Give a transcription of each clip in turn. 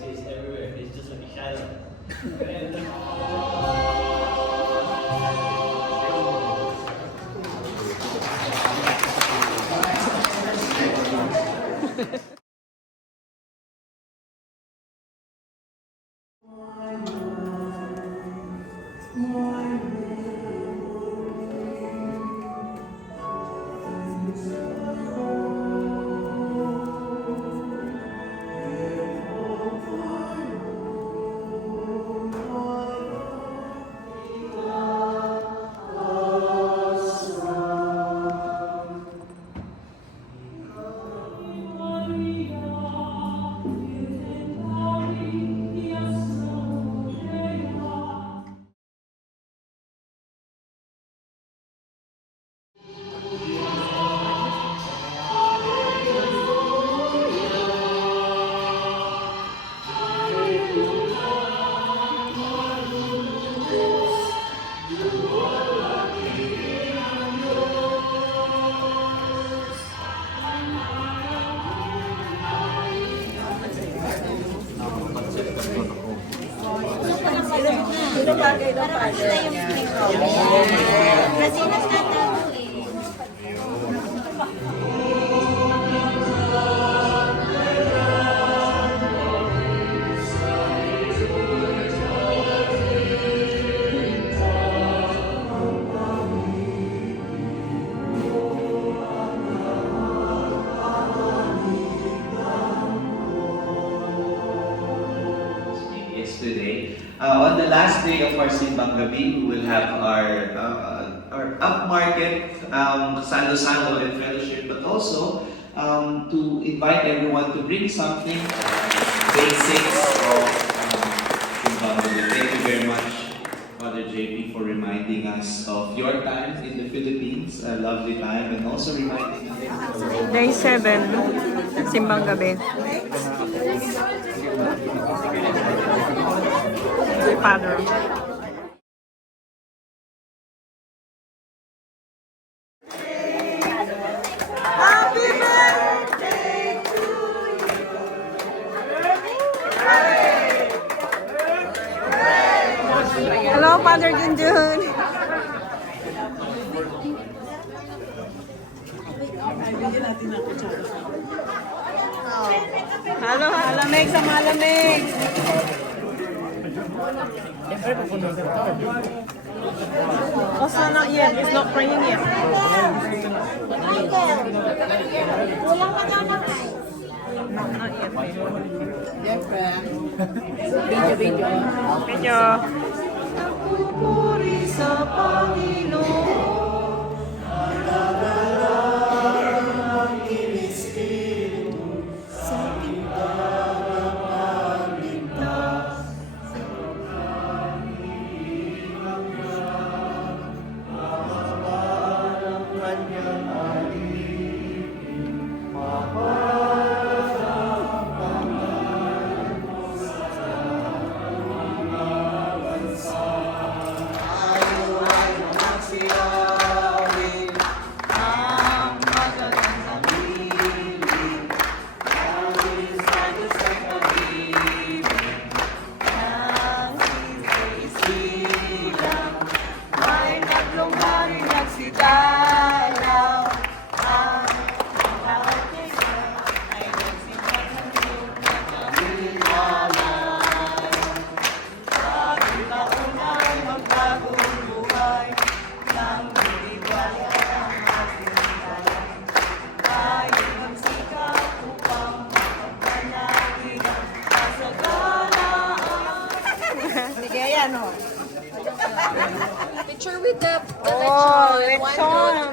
He's everywhere. He's just like a shadow. And, Today. On the last day of our Simbang Gabi, we will have our upmarket Salo-Salo and fellowship, but also to invite everyone to bring something basics of Simbang Gabi. Thank you very much, Father JP, for reminding us of your time in the Philippines, a lovely time, and also reminding us Day 7, Simbang Gabi. Father. Happy birthday to you. Hello, Father Junjun. Halo, malamig sa malamig. Also not yet. It's not praying yet. No, not yet. Video. Napupuri sa Panginoon. Picture with the lechon.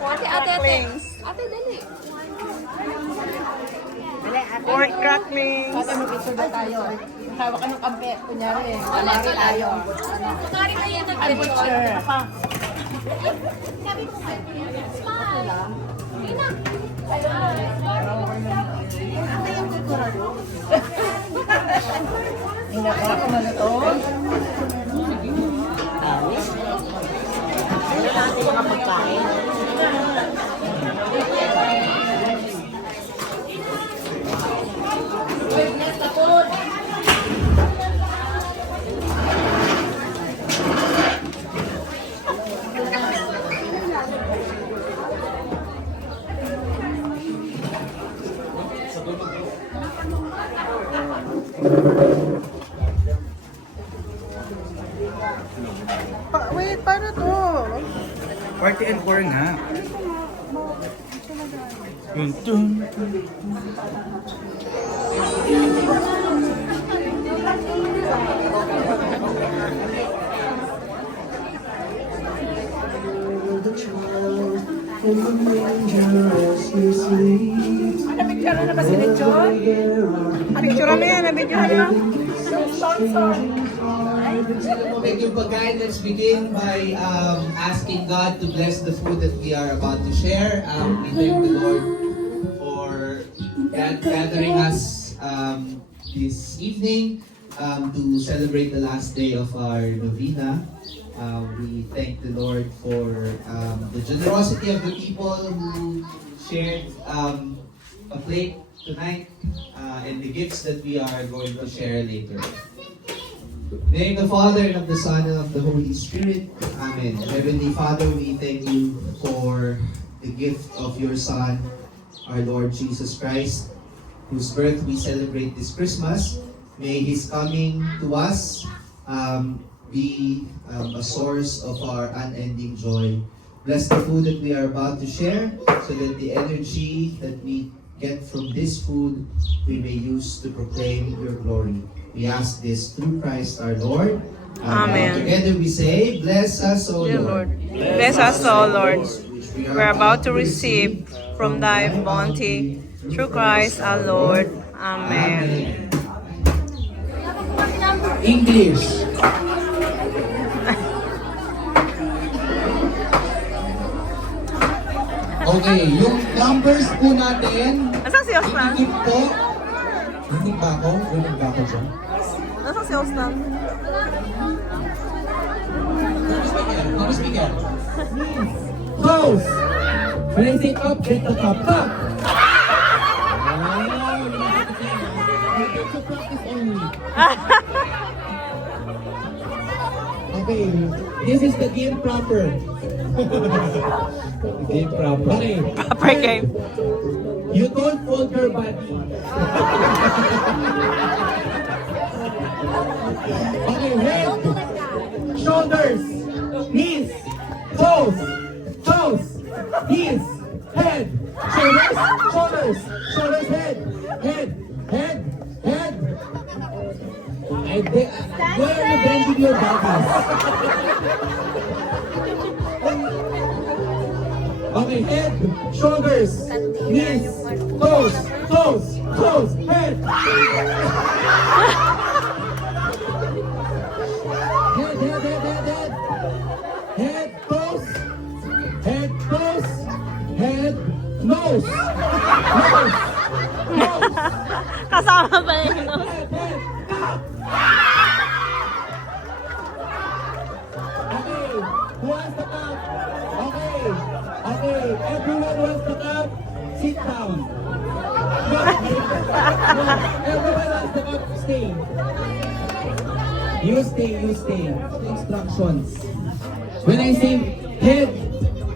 Ate, dali. Pork cracklings. Mag-picture ba tayo? Hawak ka ng kampe, kunyari. Kumari tayo. Kumari na yan Picture. Sabi ko nga, smile. Ina. Hinakala ko na ito. Ito mga pagkain. Next, tapos. and 4 nga. Yun, dun. Nabigyan na ba si Lechon? Picture na yan, nabidyohan na. Thank you, pagkain. Let's begin by asking God to bless the food that we are about to share. We thank the Lord for gathering us this evening to celebrate the last day of our novena. We thank the Lord for the generosity of the people who shared a plate tonight and the gifts that we are going to share later. In the name of the Father, and of the Son, and of the Holy Spirit. Amen. Heavenly Father, we thank you for the gift of your Son, our Lord Jesus Christ, whose birth we celebrate this Christmas. May His coming to us be a source of our unending joy. Bless the food that we are about to share, so that the energy that we get from this food we may use to proclaim your glory. We ask this through Christ our Lord. Amen. Together we say, bless us, O Dear Lord. Lord, bless us, O Lord. We are about to receive from thy bounty through Christ our Lord. Amen. English. Okay, yung numbers po natin, Nasaan si Ostan? ikip po. Rinig ba ako? Rinig ba ako dyan? Nasaan si Ostan? Ano speaker? Close! When I say up, get the top. Top! Okay, this is the game proper. Game proper. Okay. Proper game. You don't fold your body. Okay, head, shoulders, knees, toes, toes, knees, head, shoulders, shoulders, shoulders, head, head, head, head. Where are you bending your bodies? Okay, head, shoulders, knees, toes, toes, toes, head. Head, toes, head, toes, head, nose, nose, nose. Kasama ba yun? Okay, who wants the cup? Okay, okay, everyone wants the cup. Sit down. No, everyone wants the cup. Stay. You stay, you stay. Instructions. When I say head,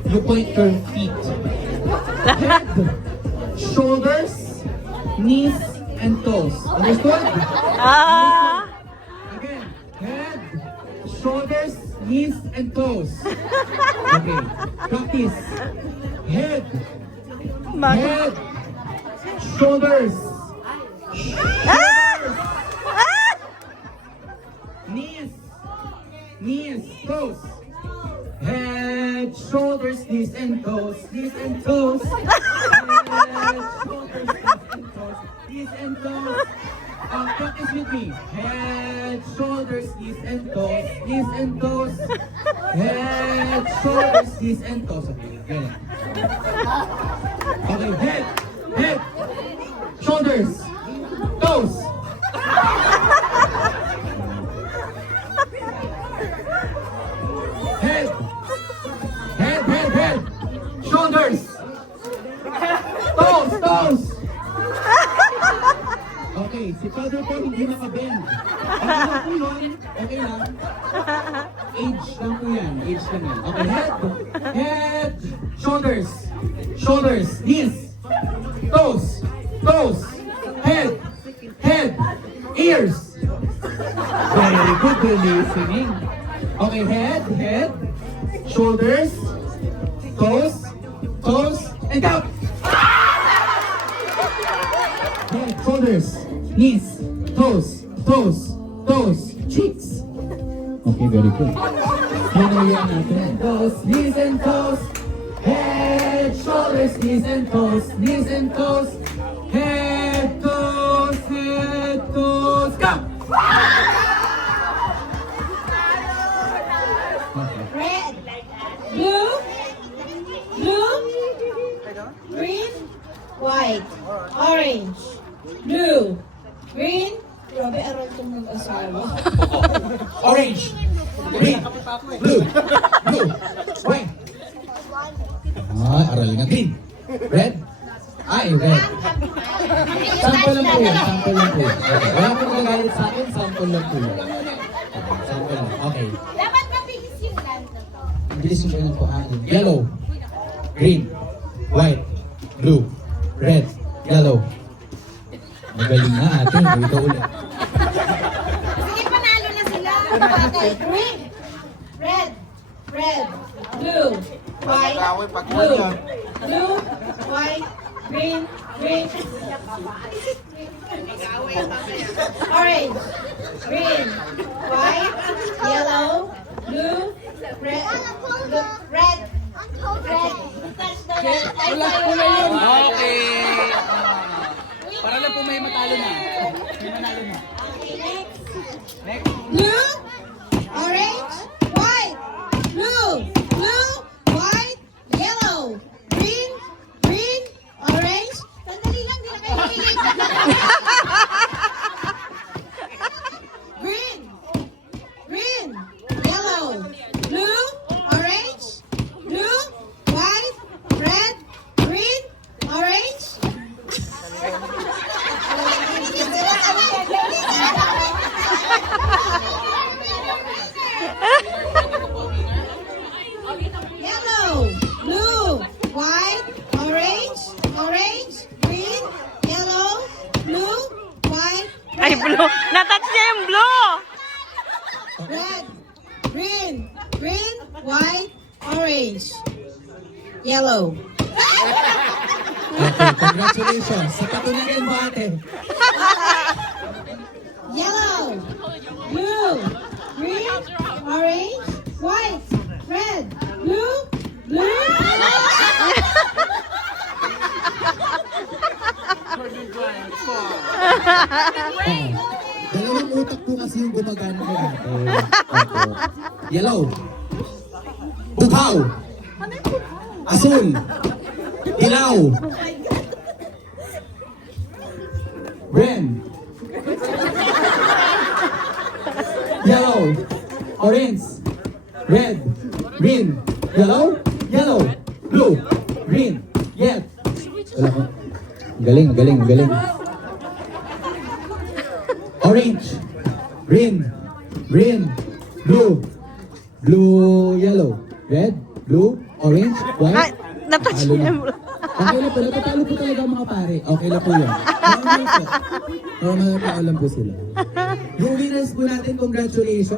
you point your feet. Head, shoulders, knees, and toes. Understood? Ah! Again, head, shoulders, knees, and toes. Okay, practice. Head, head, shoulders, knees, knees, toes. Head, shoulders, knees, and toes. Knees and toes. Head, shoulders, knees, and toes. Knees and toes. Practice with me. Head, shoulders, knees, and toes. Knees and toes. Head, shoulders, knees, and toes. Okay, get it. Okay, head, head, shoulders, toes. Head, head, head, head, shoulders, toes, toes. Okay, si Father po hindi nakabend. Okay lang po yun. Okay lang. Age lang po yan. Age lang yan. Okay, head, head, shoulders, shoulders, knees, toes, toes, head, head, ears. Very good listening. Okay, head, head, shoulders, toes, toes, and count. Head, shoulders, knees, toes, toes, toes, cheeks. Okay, very good. Hinuyan natin. Toes, knees and toes. Head, shoulders, knees and toes. Knees and toes. Head, toes, count. Red, blue, blue, green, white, orange, blue, green. Grabe, aral itong mag-asawa. Orange, green, blue, blue, white. Aral nga. Green, red, red. Sample lang po yan, sample lang po yan. Okay. Wala po nagagalit sa akin, sample lang po yan. Sample lang, okay. Dapat mabilis yung land na to. Ang bilis yung ganun po. Yellow, green, white, blue, red, yellow. Magaling na ate, ito ulit. Sige, panalo na sila. Green, red, red, blue, white, blue, blue, white, green, green, orange, green, white, yellow, blue, red, red, red. Okay. Para lang po may matalo na. May manalo na. Blue, orange, white, blue, blue, white, yellow, green, green, orange. Sandali lang, di na kayo makilig. Green, green, yellow, blue, orange, blue, white, red, green, orange. Yellow, blue, white, orange, orange, green, yellow, blue, white, Ay, blue. Natouch niya yung blue. red, green, green, white, orange, yellow. Okay, congratulations. Sa patunayan mo ate. Yellow, blue, green, orange, white, red, blue, blue. Dalawang utak po kasi yung gumagana kay ate. Opo. Yellow. Bughaw. Asul. Ilaw. Red. Yellow. Orange. Red. Green. Yellow. Yellow. Blue. Green. Yes. Wala ko. Galing, galing, galing. Orange. Green. Green. Blue. Blue, yellow. Red. Blue. Orange. Ay, White. natouch Talo niya na. yung blue. Okay lang po. Natatalo po talaga ang mga pare. Okay lang po yun. Normal po. Normal po lang po sila. Yung winners po natin, congratulations.